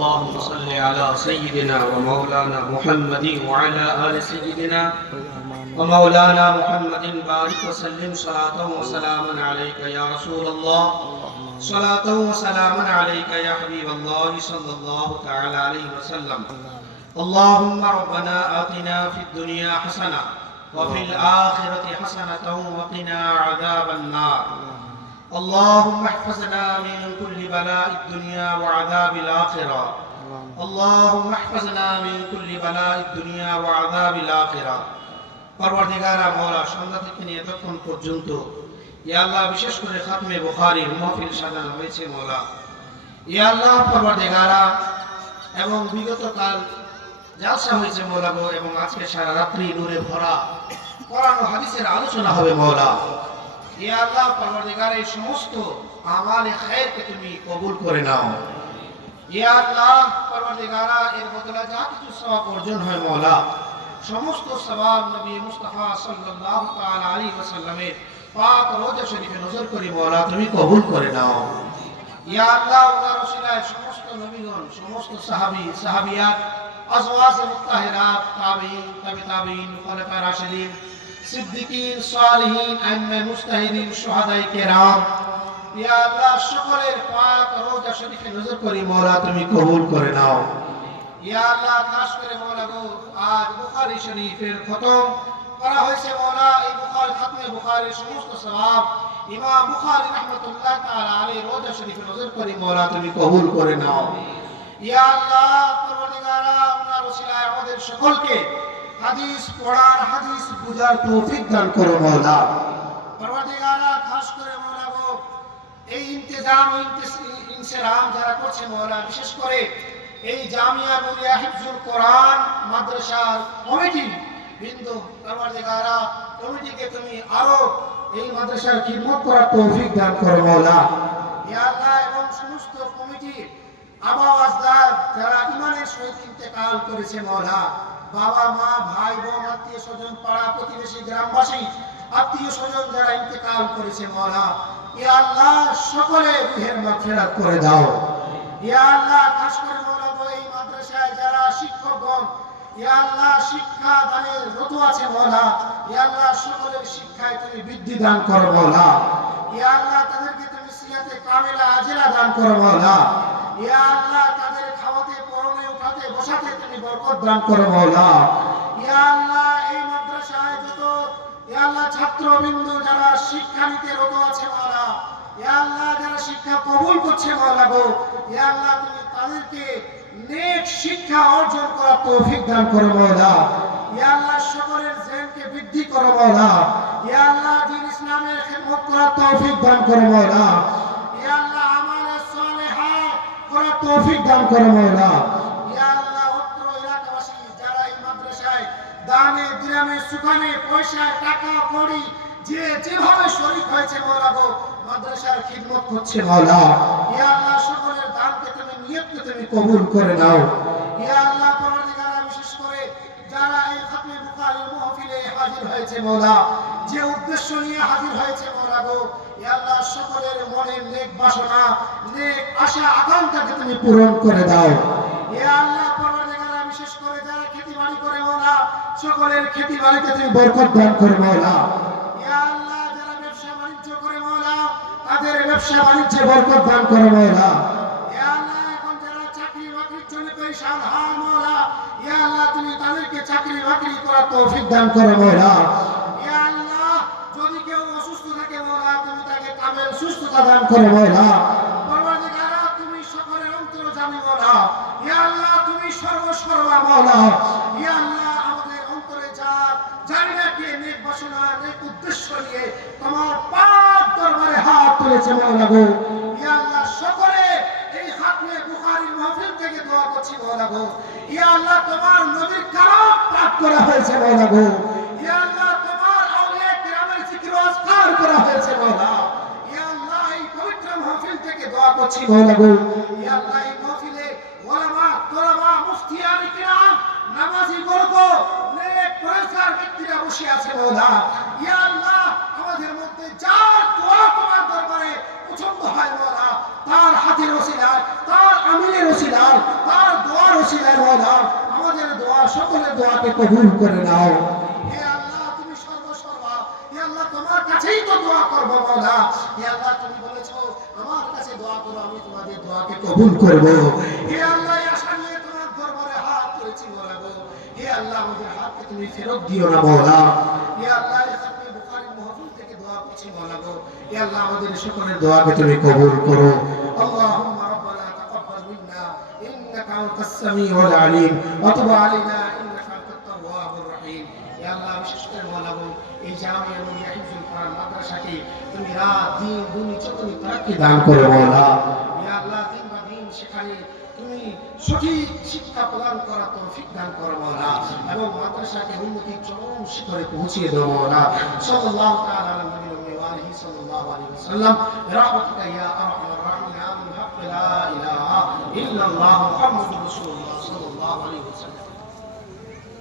اللهم صل على سيدنا ومولانا محمد وعلى آل سيدنا ومولانا محمد بارك وسلم صلاة وسلاما عليك يا رسول الله صلاة وسلاما عليك يا حبيب الله صلى الله تعالى عليه وسلم اللهم ربنا آتنا في الدنيا حسنة وفي الآخرة حسنة وقنا عذاب النار اللهم احفظنا من كل بلاء الدنيا وعذاب الآخرة اللهم احفظنا من كل بلاء الدنيا وعذاب الآخرة পরবর্তীকার মওলা সন্ধ্যা থেকে নিয়ে তখন পর্যন্ত ইয়া আল্লাহ বিশেষ করে খাতমে বুখারী মাহফিল সাজানো হয়েছে মওলা ইয়া আল্লাহ পরবর্তীকার এবং বিগত কাল জালসা হয়েছে মওলা গো এবং আজকে সারা রাত্রি নূরে ভরা কোরআন ও হাদিসের আলোচনা হবে মওলা ইয়া আল্লাহ পরবর্তীকার এই সমস্ত আমালে খায়রকে তুমি কবুল করে নাও ইয়া আল্লাহ পরবর্তীকার এর বদলে যা কিছু সওয়াব অর্জন হয় মওলা সমস্ত সওয়াব নবী মুস্তাফা সাল্লাল্লাহু তাআলা আলাইহি ওয়াসাল্লামের পাক রওজা শরীফে নজর করি মওলা তুমি কবুল করে নাও ইয়া আল্লাহ ওনার ওসিলায় সমস্ত নবীগণ সমস্ত সাহাবী সাহাবিয়াত আজওয়াজ মুত্তাহিরাত তাবিঈন তাবিঈন খুলাফায়ে রাশিদিন সিদ্দিকিন সালিহিন আইম্মে মুজতাহিদিন শুহাদায়ে কেরাম ইয়া আল্লাহ সকলের পাক রওজা শরীফে নজর করি মওলা তুমি কবুল করে নাও ইয়া আল্লাহ খাস করে মওলা গো আজ বুখারী শরীফের খতম করা হয়েছে মওলা এই বুখারী খাতমে বুখারীর সমস্ত সওয়াব ইমাম বুখারী রাহমাতুল্লাহ তাআলা আলাইহি রওজা শরীফে নজর করি মওলা তুমি কবুল করে নাও ইয়া আল্লাহ পরবর্তীকার আপনার ওসিলায় আমাদের সকলকে হাদিস পড়ার হাদিস বুঝার তৌফিক দান করো মওলা পরবর্তীকার খাস করে মওলা গো এই ইন্তেজাম ও ইনসিরাম যারা করছে মওলা বিশেষ করে এই জামিয়া নুরিয়া হিফজুল কোরআন মাদ্রাসার কমিটি বিন্দু পরবর্তীকার কমিটিকে তুমি আরো এই মাদ্রাসার খিদমত করার তৌফিক দান করো মওলা ইয়া আল্লাহ এবং সমস্ত কমিটি আবাওয়াজদার যারা ঈমানের সহিত ইন্তেকাল করেছে মওলা বাবা মা ভাই বোন আত্মীয় স্বজন পাড়া প্রতিবেশী গ্রামবাসী আত্মীয় স্বজন যারা ইন্তেকাল করেছে মওলা ইয়া আল্লাহ সকলে রুহের মাগফিরাত করে দাও ইয়া আল্লাহ খাস করে মওলা এই মাদ্রাসায় যারা শিক্ষকগণ ইয়া আল্লাহ শিক্ষা দানে রত আছে মওলা ইয়া আল্লাহ সকলের শিক্ষায় তুমি বৃদ্ধি দান করো মওলা ইয়া আল্লাহ তাদেরকে তুমি সিয়াতে কামিলা আজিলা দান করো মওলা ইয়া আল্লাহ তাদের খাওয়াতে পরনে উঠাতে বসাতে তুমি বরকত দান করো মওলা ইয়া আল্লাহ এই মাদ্রাসায় যত ইয়া আল্লাহ ছাত্রবৃন্দ যারা শিক্ষা নিতে রত আছে মওলা ইয়া আল্লাহ যারা শিক্ষা কবুল করছে মওলা গো ইয়া আল্লাহ তুমি তাদেরকে নেক শিক্ষা অর্জন করার তৌফিক দান করো মওলা ইয়া আল্লাহ সকলের জেনকে বৃদ্ধি করো মওলা ইয়া আল্লাহ দ্বীন ইসলামের খিদমত করার তৌফিক দান করো মওলা ইয়া আল্লাহ আমালে সালেহাত করার তৌফিক দান করো মওলা ইয়া আল্লাহ অত্র এলাকাবাসী যারা এই মাদ্রাসায় দানে দিরামে সুখানে পয়সায় টাকা কড়ি যে যেভাবে শরীক হয়েছে মওলা গো মাদ্রাসার খিদমত করছে মওলা ইয়া আল্লাহ সকলের দানকে তুমি নিয়তকে তুমি কবুল করে নাও ইয়া আল্লাহ পরবর্তীকার বিশেষ করে যারা এই খাতমে বুখারীর মাহফিলে হাজির হয়েছে মওলা যে উদ্দেশ্য নিয়ে হাজির হয়েছে মওলা গো ইয়া আল্লাহ সকলের মনের নেক বাসনা নেক আশা আকাঙ্ক্ষাকে তুমি পূরণ করে দাও ইয়া আল্লাহ পরবর্তীকার বিশেষ করে যারা খেতিবাড়ি করে মওলা সকলের খেতিবাড়িতে তুমি বরকত দান করো মওলা ইয়া আল্লাহ যারা ব্যবসা বাণিজ্য করে মওলা তাদের ব্যবসা বাণিজ্যে বরকত দান করো মওলা ইয়া আল্লাহ এখন যারা চাকরি বাকরির জন্য পয়সা ধার মওলা ইয়া আল্লাহ তুমি তাদেরকে চাকরি বাকরি করার তৌফিক দান করো মওলা ইয়া আল্লাহ যদি কেউ অসুস্থ থাকে মওলা তুমি তাকে কামেল সুস্থতা দান করো মওলা পরবর্তীকার তুমি সকলের অন্তর্যামী মওলা ইয়া আল্লাহ তুমি সর্বসর্বা মওলা ইয়া আল্লাহ আমাদের অন্তরে যা জানি না কে নেক বাসনা নেক উদ্দেশ্য নিয়ে তোমার পাক দরবারে হাত তুলেছে মওলা গো ইয়া আল্লাহ সকলে এই খাতমে বুখারীর মাহফিল থেকে দোয়া করছি মওলা গো ইয়া আল্লাহ তোমার নবীর কালাম পাঠ করা হয়েছে মওলা গো ইয়া আল্লাহ তোমার আউলিয়া কিরামের জিকির ও আজকার করা হয়েছে মওলা ইয়া আল্লাহ এই পবিত্র মাহফিল থেকে দোয়া করছি মওলা গো ইয়া আল্লাহ এই মাহফিলে ওলামা তোলামা মুফতিয়ানি কিরাম নামাজি বর্গ নেক পরেজগার ব্যক্তিরা বসে আছে মওলা ইয়া আল্লাহ আমাদের মধ্যে যার দোয়া তোমার দরবারে পছন্দ হয় মওলা তার হাতের ওসিলায় তার আমিনের ওসিলায় তার দোয়াকে কবুল করে নাও। হে আল্লাহ তুমি সর্বসর্বা, হে আল্লাহ তোমার কাছেই তো দোয়া করব মাওলা। হে আল্লাহ তুমি বলেছো আমার কাছে দোয়া করো আমি তোমাদের দোয়াকে কবুল করব। হে আল্লাহ এই আশা নিয়ে তোমার দরবারে হাত তুলেছি মাওলা গো। হে আল্লাহ আমাদের হাতকে তুমি ফেরত দিও না মাওলা। হে আল্লাহ এই খাতমে বুখারীর মাহফিল থেকে দোয়া করছি মাওলা গো। হে আল্লাহ আমাদের সকলের দোয়াকে তুমি কবুল করো। আল্লাহুম্মা রাব্বানা তাকাব্বাল মিন্না ইন্নাকা আনতাস সামিউল আলিম ওয়া তুব আলাইনা ইন্নাকা আনতাত তাওয়াবুর রহিম। হে আল্লাহ বিশেষ করে মাওলা গো এই জামিয়া নুরিয়া হিফজুল কোরআন মাদ্রাসাকে তুমি রাত দিন দুনি চতুর্দিক তারাক্কি দান করো মাওলা। হে আল্লাহ দিন বা দিন সেখানে তুমি সঠিক শিক্ষা প্রদান করার তৌফিক দান করো মাওলা এবং মাদ্রাসাকে উন্নতির চরম শিখরে পৌঁছিয়ে দাও মাওলা। সাল্লাল্লাহু তাআলা আলা নবিয়্যিনা ওয়া আলিহি সাল্লাল্লাহু আলাইহি ওয়াসাল্লাম বিরহমাতিকা ইয়া আরহামার রাহিমিন আমিন বিহাক্কি লা ইলাহা ইল্লাল্লাহ মুহাম্মাদুর রাসূলুল্লাহ সাল্লাল্লাহু আলাইহি ওয়াসাল্লাম।